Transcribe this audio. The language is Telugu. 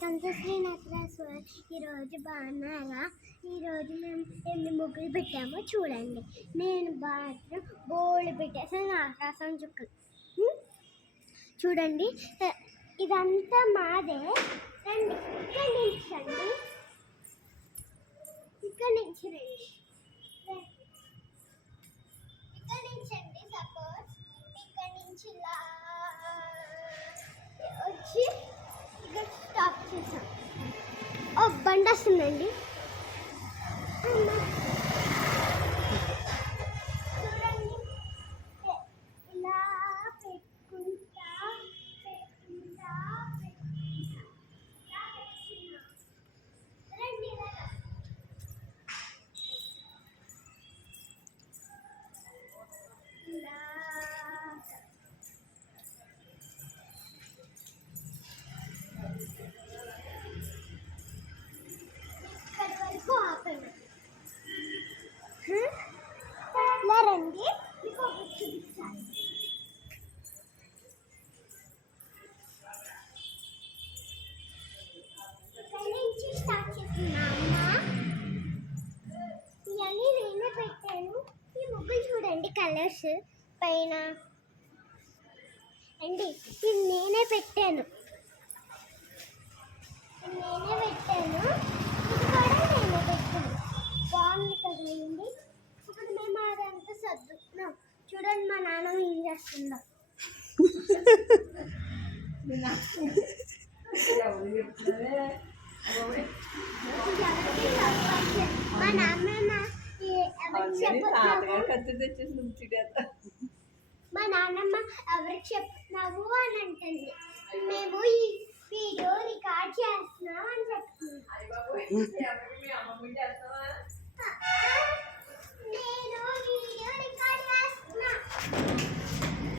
Welcome to Shri నటరాజేశ్వరి. ఈరోజు బాగున్నారా? ఈరోజు మేము ఎన్ని ముగ్గులు పెట్టామో చూడండి. నేను మాత్రం బోళ్ళు పెట్టేసాను ఆకాశం చుక్కలు. చూడండి, ఇదంతా మాదే. రండి, ఇక్కడి నుంచి రండి, ఇక్కడి నుంచి రండి, ఇక్కడి నుంచి అండి. సపోజ్ ఇక్కడి నుంచి ఇలా వచ్చి ఇక్కడ స్టాప్ చేసాం. ఓ బండి వస్తుందండి. చూడండి, ఇలా పెట్టుకుంటా పెట్టుకుంటా పెట్టుకుంటా రండి. ఇలా ఇలా రండి, మీకు ఒకటి చూపిస్తాను. ఇక్కడి నుంచి స్టార్ట్ చేస్తున్నా అమ్మ. ఇవన్నీ నేనే పెట్టాను. ఈ ముగ్గులు చూడండి, కలర్స్ పైన అండి. ఇది నేనే పెట్టాను, ఇది కూడా నేనే పెట్టాను. బాగుంది కదండి. ఇప్పుడు మేము అదంతా సర్దుతున్నాం. చూడండి మా నాన్న ఏం చేస్తుందో. మా నాన్నమ్మ ఎవరికి చెప్తున్నావు అని అంటుంది. మేము ఈ వీడియో రికార్డ్ చేస్తున్నాం అని చెప్తున్నాం.